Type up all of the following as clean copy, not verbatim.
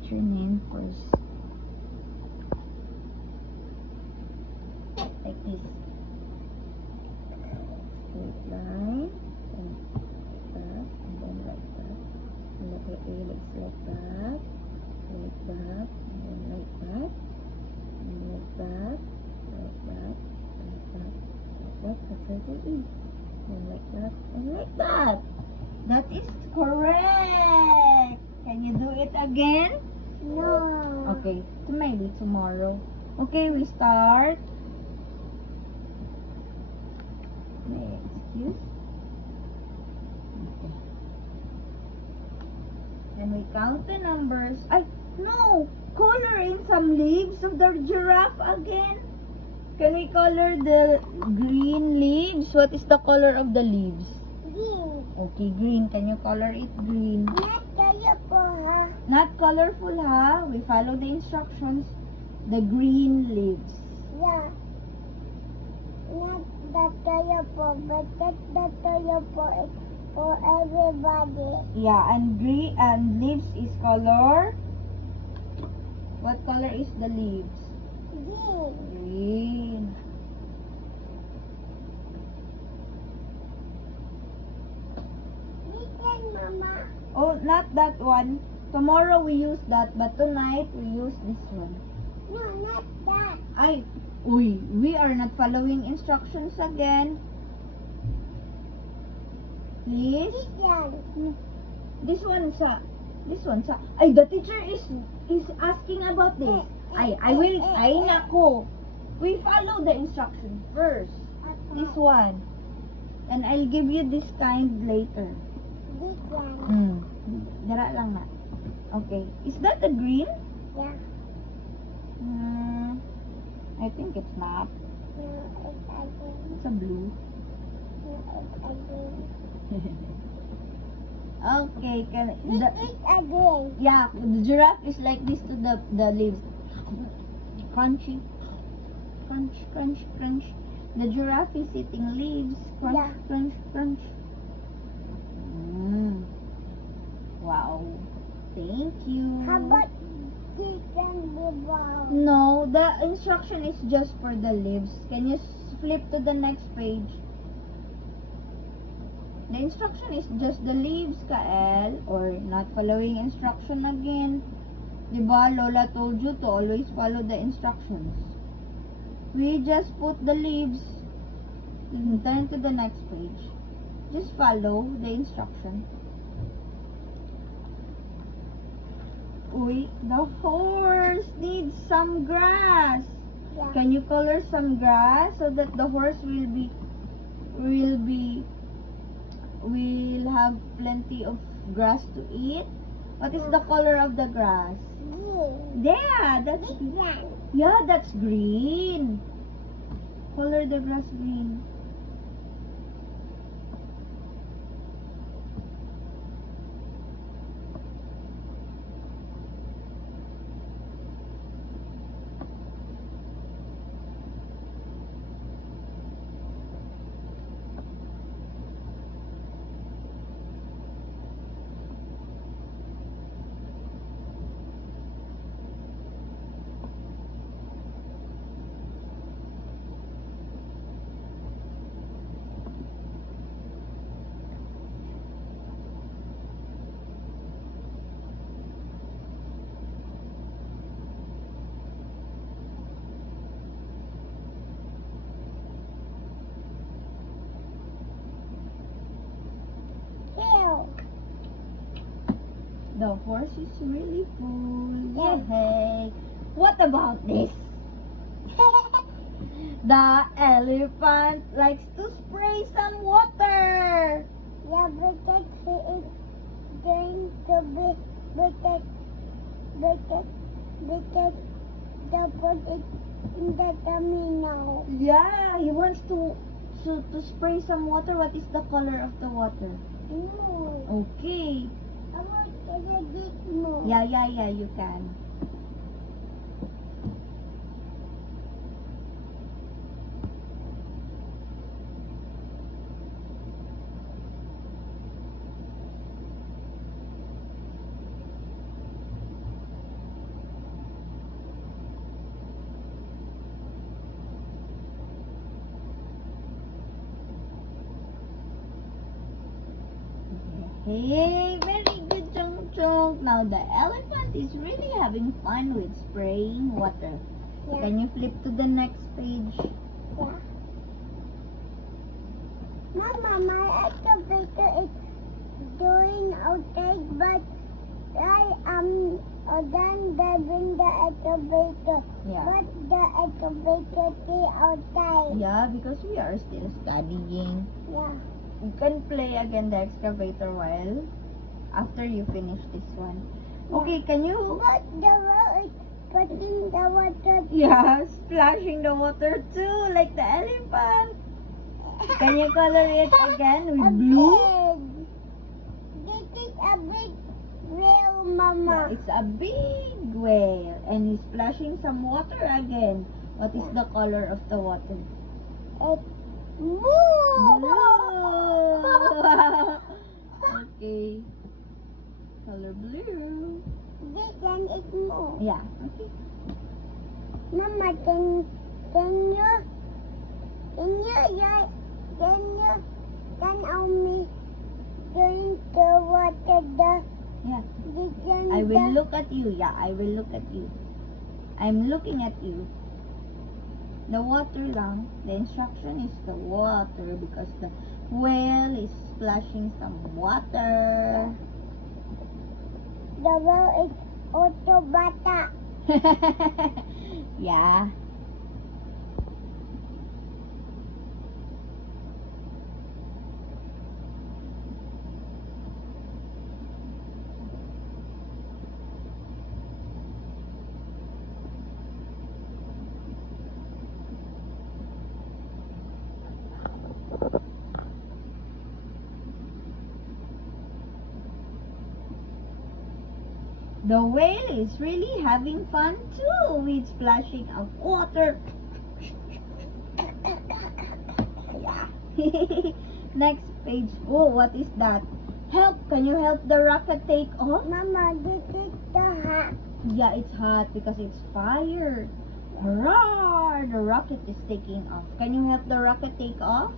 write your name first. Like this. Straight line. And like that. And then like that. And letter A looks like that. Like that. And then like that. And like that. Like that. Like that. Like that. That's letter E. And like that. And like that. That is correct. Can you do it again? No. Okay, maybe tomorrow. Okay, we start. Excuse. Okay. Can we count the numbers? No! Color in some leaves of the giraffe again. Can we color the green leaves? What is the color of the leaves? Green. Okay, green. Can you color it green? Not colorful, huh? Not colorful, ha? We follow the instructions. The green leaves. Yeah. Not that colorful, but that's the colorful for everybody. Yeah, and green and leaves is color. What color is the leaves? Green. Green. Listen, Mama. Oh, not that one. Tomorrow we use that, but tonight we use this one. No, not that. We are not following instructions again. Please. This one. This one sa. The teacher is asking about this. Nako. We follow the instruction first. This one. And I'll give you this kind later. This one. Dara lang na. Okay. Is that a green? Yeah. I think it's not. No, it's ugly. It's a blue. No, it's ugly. Okay. This is ugly. Yeah, the giraffe is like this to the leaves. Crunchy. Crunch, crunch, crunch. The giraffe is eating leaves. Crunch, Yeah. crunch, crunch. Wow. Thank you. How about chicken liver? No, the instruction is just for the leaves. Can you flip to the next page? The instruction is just the leaves, Kael, or not following instruction again. Diba, Lola told you to always follow the instructions. We just put the leaves. You can turn to the next page. Just follow the instruction. The horse needs some grass. Yeah. Can you color some grass so that the horse will have plenty of grass to eat? What is the color of the grass? Green. Yeah, that's green. Color the grass green. Tail. The horse is really full. Yeah. Yay! What about this? The elephant likes to spray some water. Yeah, because he is going to be because the food is in the tummy now. Yeah, he wants to spray some water. What is the color of the water? No. Okay. I want to do this more. Yeah, you can. Okay, very good, Chong Chong. Now the elephant is really having fun with spraying water. Yeah. Can you flip to the next page? Yeah. Mama, my excavator is doing outside, but I am done driving the excavator. Yeah. But the excavator stay outside. Yeah, because we are still studying. Yeah. You can play again the excavator while after you finish this one. Okay, can you? But the wall is putting the water. Yeah, splashing the water too, like the elephant. Can you color it again A with blue? big. This is a big whale, Mama. Yeah, it's a big whale and he's splashing some water again. What is the color of the water? It's blue. Blue. Okay. Color blue. This one is blue. Yeah, okay. Mama, can you only drink the water Yeah. the I will look at you. Yeah, I will look at you. I'm looking at you. The water lang. The instruction is the water because the whale is splashing some water. The whale is auto bata. Yeah. The whale is really having fun too with splashing of water. Yeah. Next page. Oh, what is that? Help! Can you help the rocket take off? Mama, this is the hat. Yeah, it's hot because it's fire. Hurrah! The rocket is taking off. Can you help the rocket take off?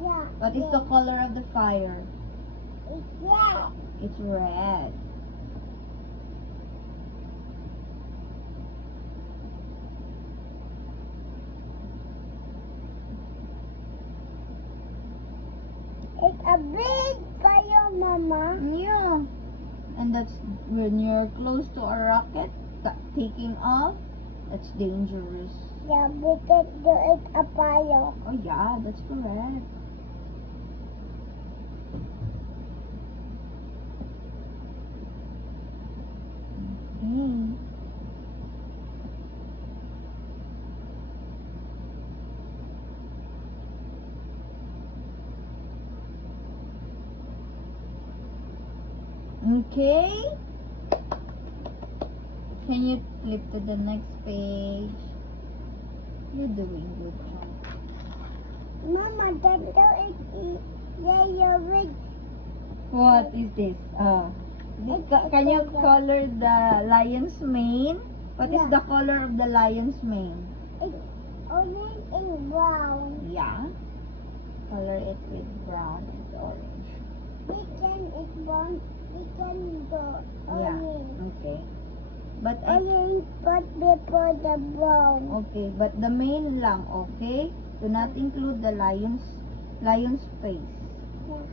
Yeah. What is the color of the fire? It's red. It's red. It's a big fire, Mama. Yeah. And that's when you're close to a rocket taking off. That's dangerous. Yeah, because there is a fire. Oh yeah, that's correct. Okay. Okay. Can you flip to the next page? You're doing good, John. Mama, that there is yellow red. What is this? Can you color the lion's mane? What is Yeah. the color of the lion's mane? It's orange and brown. Yeah. Color it with brown and orange. This one is brown. This one go Yeah. orange. Okay. But Orange but before the brown. okay, but the mane lang, okay? Do not include the lion's face. Yeah.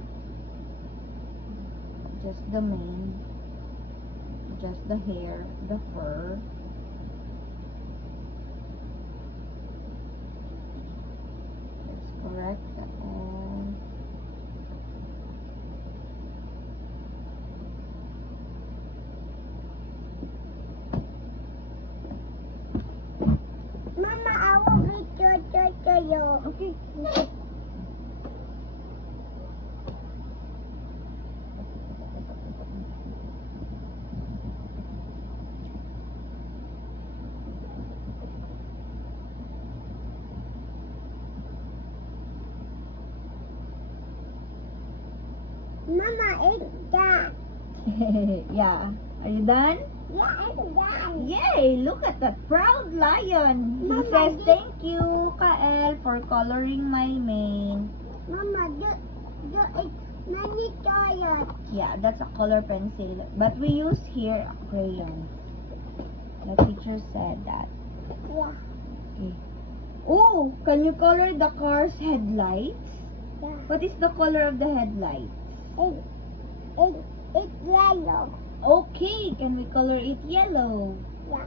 Just the mane. Just the hair, the fur. That's correct. Mama, I will be to you. Okay. Mama, it's that. Yeah. Are you done? Yeah, it's done. Yay! Look at that proud lion. He Mama, says, this- thank you, Kael, for coloring my mane. Mama, do it Many colors. Yeah, that's a color pencil. But we use here a crayon. The teacher said that. Yeah. Okay. Oh, can you color the car's headlights? Yeah. What is the color of the headlights? It's yellow. Okay, can we color it yellow? Yeah.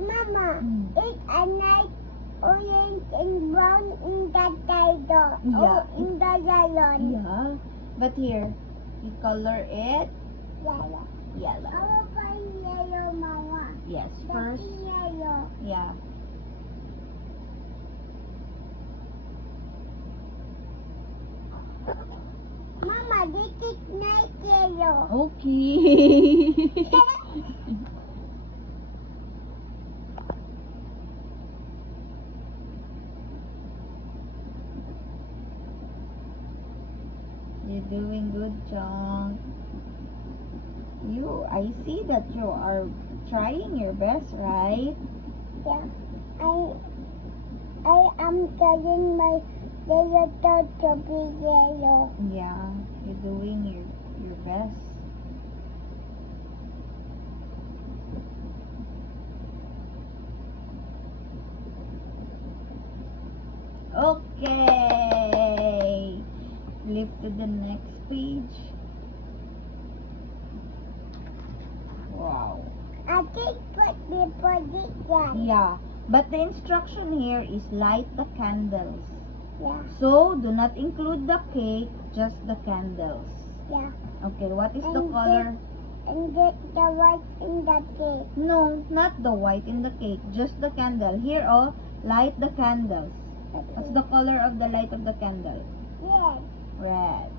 Mama, it's a nice orange and brown in the title. Yeah. Oh, in the yellow. Yeah. But here, we color it Yellow. I yellow. will find yellow, Mama. Yes, That's first. yellow. Yeah. Mama, this is nice yellow. Okay. You're doing good, Chong. I see that you are trying your best, right? Yeah. I am trying my yellow dot to be yellow. Yeah, you're doing your best. Okay. Flip to the next page. Wow. I think what before this one. Yeah, but the instruction here is light the candles. Yeah. So, do not include the cake, just the candles. Yeah. Okay, what is the And color? And the white in the cake. No, not the white in the cake, just the candle. Here, oh, light the candles. What's the color of the light of the candle? Yes. Red.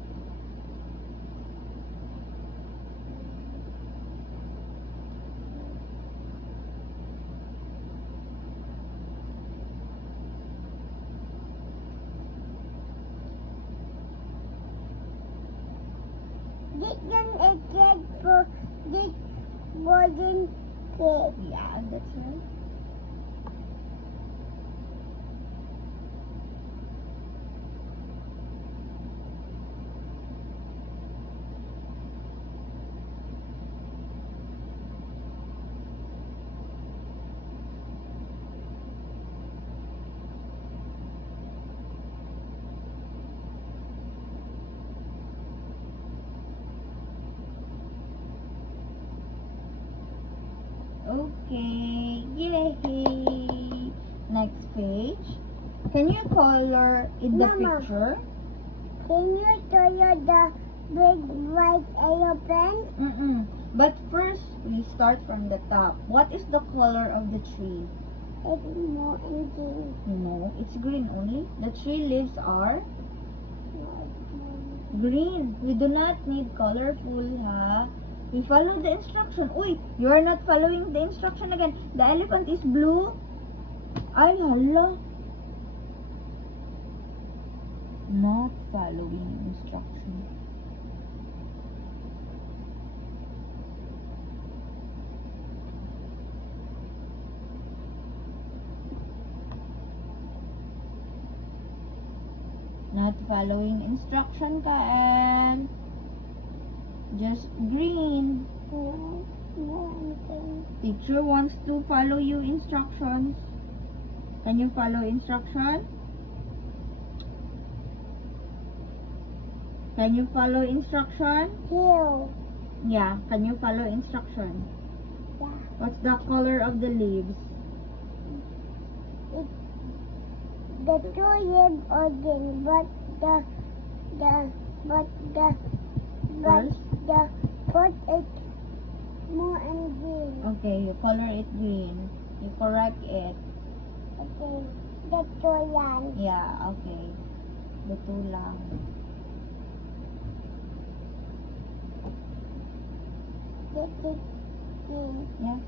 This one is cake for this golden cake. Yeah, that's right. Okay, yay! Next page. Can you color in the Mama. picture? Can you color the big white elephant? But first, we start from the top. What is the color of the tree? It's more in green. No, it's green only. The tree leaves are No, it's more. green. We do not need colorful, ha? We follow the instruction. Uy, you are not following the instruction again. The elephant is blue. Ay, hala. Not following instruction. Not following instruction, Kaan. Just green. No, no, I'm green. Teacher wants to follow you instructions. Can you follow instruction? Can you follow instruction? Here. Yeah, can you follow instruction? Yeah. What's the color of the leaves? The two leaves are green, but the pot is more and green. Okay, you color it green. You correct it. Okay, the two yan. Yeah, okay. The two lang. This is green. Yeah.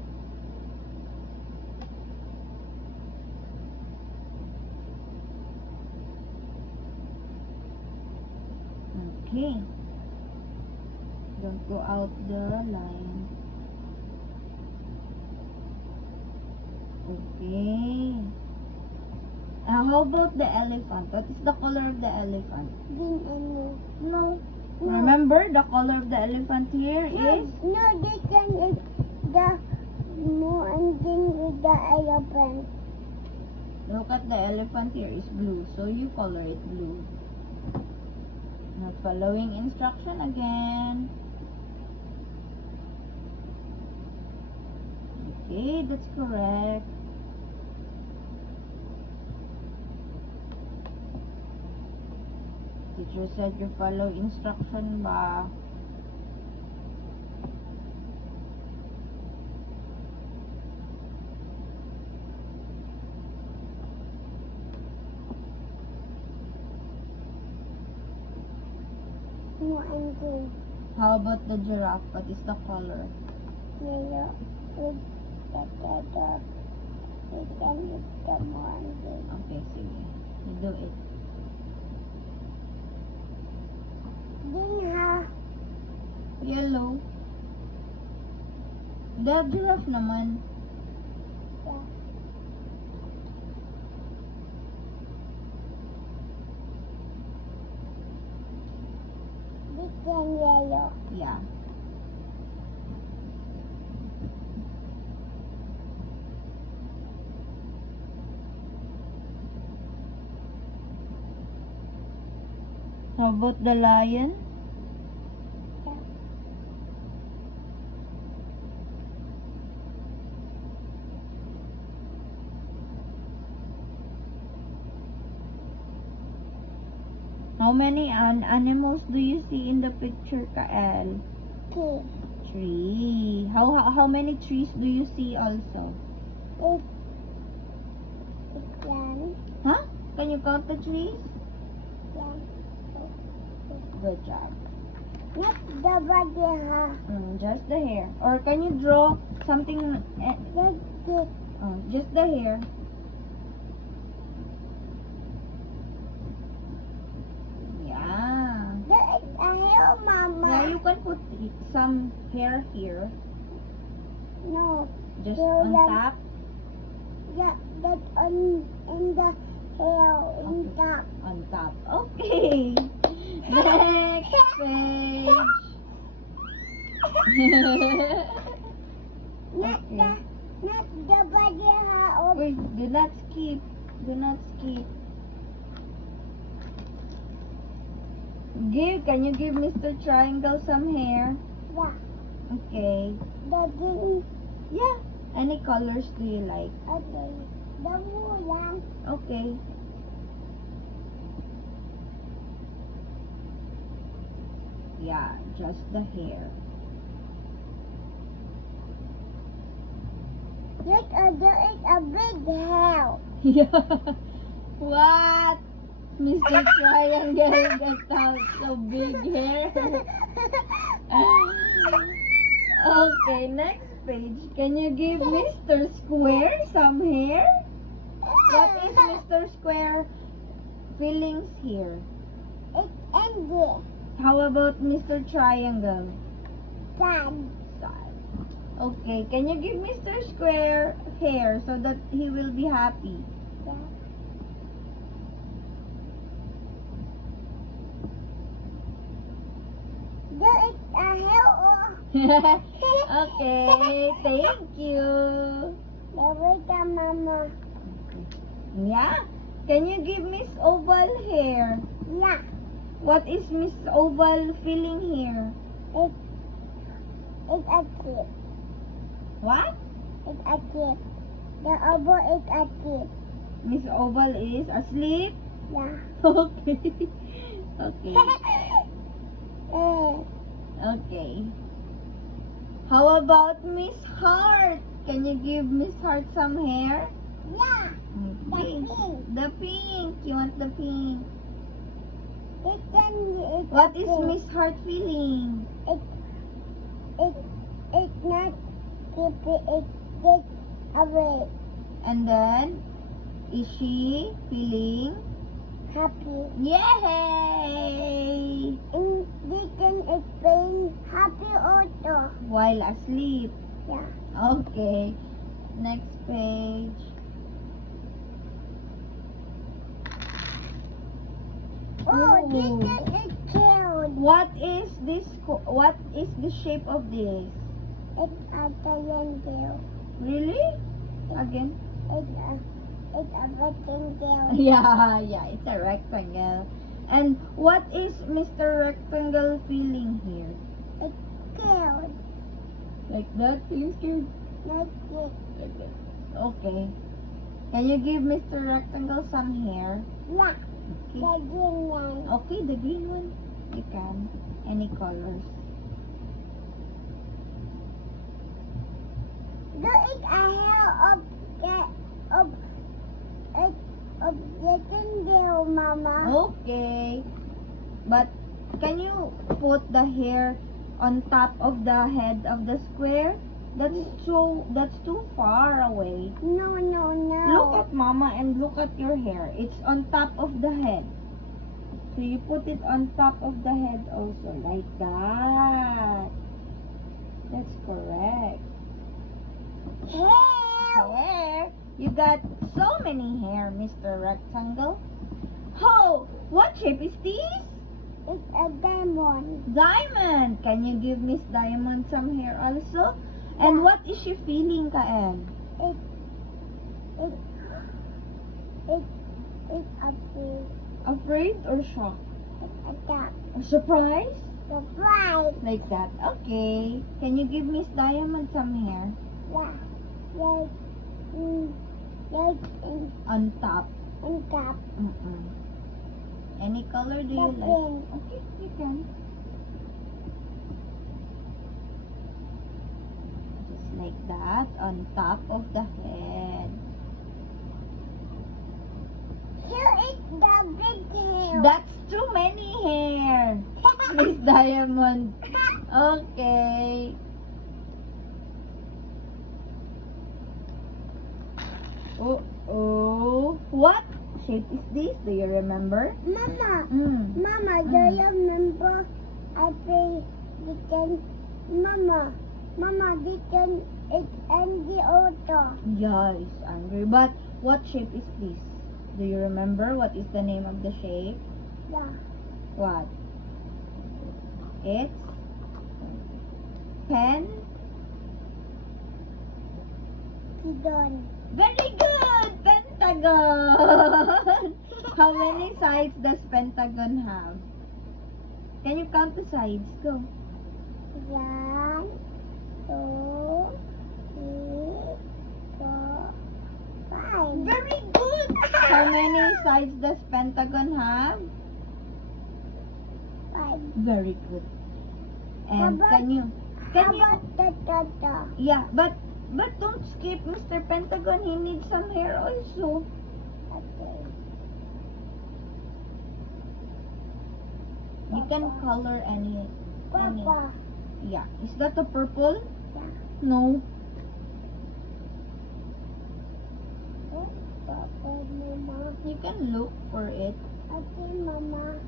Okay. Don't go out the line. Okay. How about the elephant? What is the color of the elephant? Green and blue. No. No. Remember, the color of the elephant here is? No, this one is the blue and green is the elephant. Look at the elephant here is blue, so you color it blue. Not following instruction again. Okay, that's correct. Teacher said you follow instruction ba? Blue and green. How about the giraffe? What is the color? Yellow with the yellow. This one is the one green. Okay, sige. You do it. Green ha. Yellow. The giraffe naman. Yeah. This one yellow. Yeah. How about the lion? Yeah. How many animals do you see in the picture, Kael? Okay. Tree. How many trees do you see also? It's one. Huh? Can you count the trees? One. Good job. Not the body ha. Just the hair. Or can you draw something? Just this. Just the hair. Yeah. There is a hill, Mama. Yeah, you can put some hair here. No. Just Yeah, on yeah. top. Yeah, that's on in the hill in Okay. top. On top. Okay. Next page. Not the body ha. Of Wait, do not skip. Do not skip. Can you give Mr. Triangle some hair? yeah. Okay. The green. Yeah. Any colors do you like? Okay. The blue one. Okay. Yeah, just the hair. There is a big hill. Yeah. What? Mr. Triangle got so big hair. Okay, next page. Can you give Mr. Square some hair? What is Mr. Square feelings here? It's angry. How about Mr. Triangle? Sun. Side. Okay, can you give Mr. Square hair so that he will be happy? Yeah. There is a hill. Okay, thank you. There is a mama. Yeah, can you give Miss Oval hair? Yeah. What is Miss Oval feeling here? It's a kid. What? It's a kid. The oval is a kid. Miss Oval is asleep? Yeah. Okay. Okay. Eh, Okay. How about Miss Heart? Can you give Miss Heart some hair? yeah. Okay. pink. The pink. You want the pink. What What is Miss Heart feeling? It's not creepy. It's just away. And then, is she feeling? Happy. Yay! And this one is being happy also. While asleep. Yeah. Okay. Next page. Oh, Oh. this is cute. What is this? What is the shape of this? It's a triangle. Really? Again? It's a rectangle. Yeah, it's a rectangle. And what is Mr. Rectangle feeling here? It's cute. Like that? Feeling scared? Like this. Like that. Okay. Can you give Mr. Rectangle some hair? Yeah. Okay. The green one. Okay, the green one. You can. Any colors. Do it a hair of the of rectangle, Mama. Okay. But can you put the hair on top of the head of the square? That's too far away. No. Look at Mama and look at your hair. It's on top of the head. So you put it on top of the head also, like that. That's correct. Hair. You got so many hair, Mr. Rectangle. Oh, what shape is this? It's a diamond. Diamond. Can you give Miss Diamond some hair also? And Yeah. what is she feeling, Kaen? It's a big. Afraid or shocked? It's a duck. Surprise? Surprise. Like that. Okay. Can you give Miss Diamond some hair? Yeah. Like On top. on top. Any color do you The like? pink. Okay, you can. Just like that, on top of the head. Here is the big hair. That's too many hair, Miss Diamond. Okay. Oh, what shape is this? Do you remember? Mama, Mm. Mama, do you remember I play the can? Mama, the can it's Andy Auto. Yeah, it's angry. But what shape is this? Do you remember what is the name of the shape? Yeah. What? It's pen. Pidon. Very good! Pentagon! How many sides does pentagon have? Can you count the sides? Go. 1, 2, 3, 4, 5. Very good! How many sides does pentagon have? 5. Very good. And How can you? How about the? Yeah, but don't skip Mr. Pentagon. He needs some hair also. Okay. You can color any. Papa. Yeah. Is that a purple? Yeah. No. Papa, Mama. You can look for it. Okay, Mama.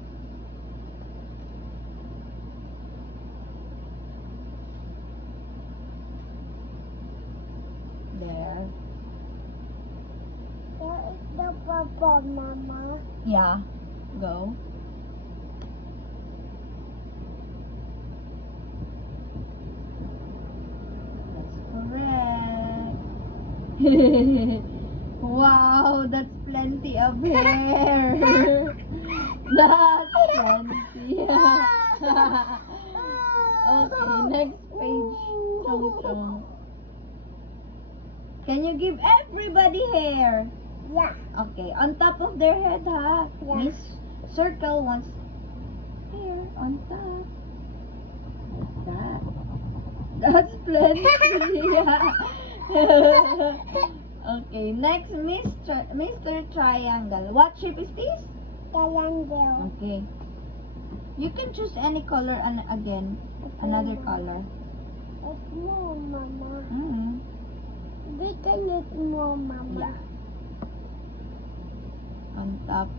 There. There is the papa, Mama. Yeah. Go. That's correct. Wow, that's plenty of hair. That's plenty. Okay, next page. Chong chong. Can you give everybody hair? Yeah. Okay, on top of their head, ha? Yeah. Miss Circle wants hair on top. Like that. That's plenty. Okay, next, Mr. Triangle. What shape is this? Triangle. Okay. You can choose any color and again, another color. It's more, Mama. Mm. We can use more, Mama. Yeah. On top.